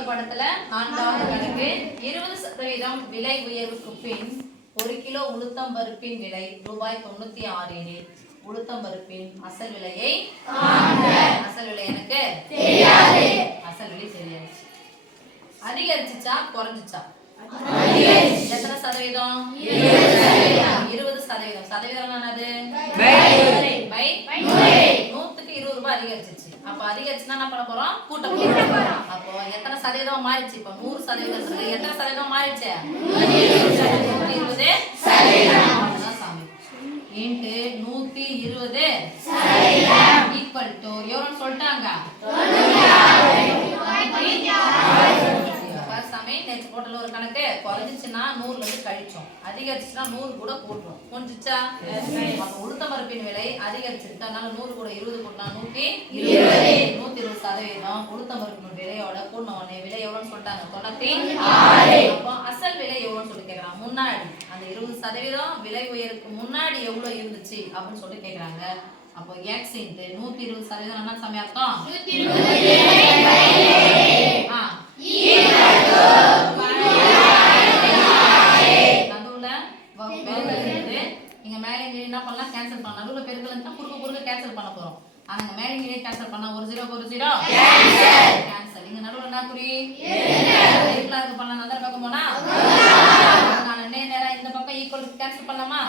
4வது படத்துல 4வது கணக்கு 20% விலை உயர்வுக்கு பின் 1 கிலோ உளுத்தம் பருப்பின் விலை ரூபாய் 96 எனில் உளுத்தம் பருப்பின் அசல் விலையை அசல் விலை எனக்கு தெரியாது. அசல் விலை தெரியாச்சு. அதிகரிச்சுச்சா குறைஞ்சிச்சா? எத்தனை சதவீதம்? 20%. சதவீதம் என்னது? பை 100க்கு 20 ரூபாய் அதிகரிச்சிச்சு. அப்ப அதிகரிச்சுனா என்ன பண்ண போறோம்? கூட்ட போறோம். அப்போ எத்தனை சதவீதம் மாறிச்சு? இப்ப 100% எத்தனை சதவீதம் மாறிச்சு? 120 சதவீதம். சாமி இன்டு 120 சதவீதம் ஈக்குவல் டு எவ்வளவுன்னு சொல்லிட்டாங்க? சாமி நேற்று போட்டல ஒரு கணக்கு குறைஞ்சிச்சுன்னா 100ல இருந்து கழிச்சோம், அதிகரிச்சுன்னா 100 கூட கூட்டுறோம். புரிஞ்சுச்சா? அப்ப உளுத்தம் பருப்பின் விலை அதிகரிச்சிருக்கு, அதனால 100 கூட 20 கூட்டினா 120 சதவீதம் உளுத்தம் பருப்பின் விலையோட கூட்டின உடனே விலை எவ்வளவுன்னு சொல்லிட்டாங்க? 96. அப்போ அசல் விலை எவ்வளவுன்னு சொல்லி கேக்குறாங்க. முன்னாடி அந்த 20% விலை உயருக்கு முன்னாடி எவ்வளவு இருந்துச்சு அப்படின்னு சொல்லி கேக்குறாங்க. அப்போ x இன்டு 120% என்ன சாமி அர்த்தம்? 120 நடுவுல நீங்க மேலே என்ன பண்ணலாம்? கேன்சல் பண்ணலாம். நடுவுல பெருக்கல் இருந்தா குறுக்க கேன்சல் பண்ண போறோம். ஆனா மேலே கேன்சல் பண்ணா ஒரு 0 கேன்சல். இங்க நடுவுல என்ன குறி? பெருக்கலா இருக்கு பண்ணலாம். அந்த பக்கம் போனா நான் நேரா இந்த பக்கம் ஈக்குவல் கேன்சல் பண்ணலாமா?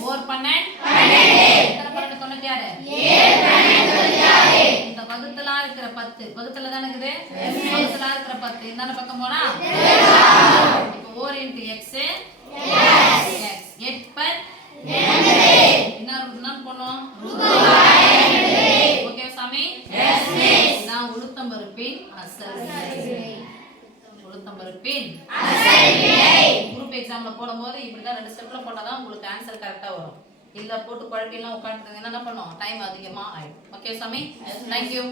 4 12 எத்தனை 12 96. இந்த பகுத்தலா இருக்கிற 10 பகுத்தல தான இருக்குது. பகுத்தலா இருக்கிற 10 இந்த பக்கம் போனா இப்போ 4 * x x 8 பர் என்ன ரூட் போறோம்? ஓகே சாமி? Yes miss. நான் உளுத்தம் பருப்பின் அசல் விலை. உளுத்தம் பருப்பின் அசல் விலை குரூப் எக்ஸாம்ல போடும்போது இப்படி தான் 2 ஸ்டெப்ல போட்டா தான் உங்களுக்கு ஆன்சர் கரெக்ட்டா வரும். இல்ல போட்டு குழப்பி எல்லாம் உட்கார்ந்துட்டீங்கன்னா என்ன பண்ணும்? டைம் அதிகமா ஆயிடும். ஓகே சாமி? Thank you.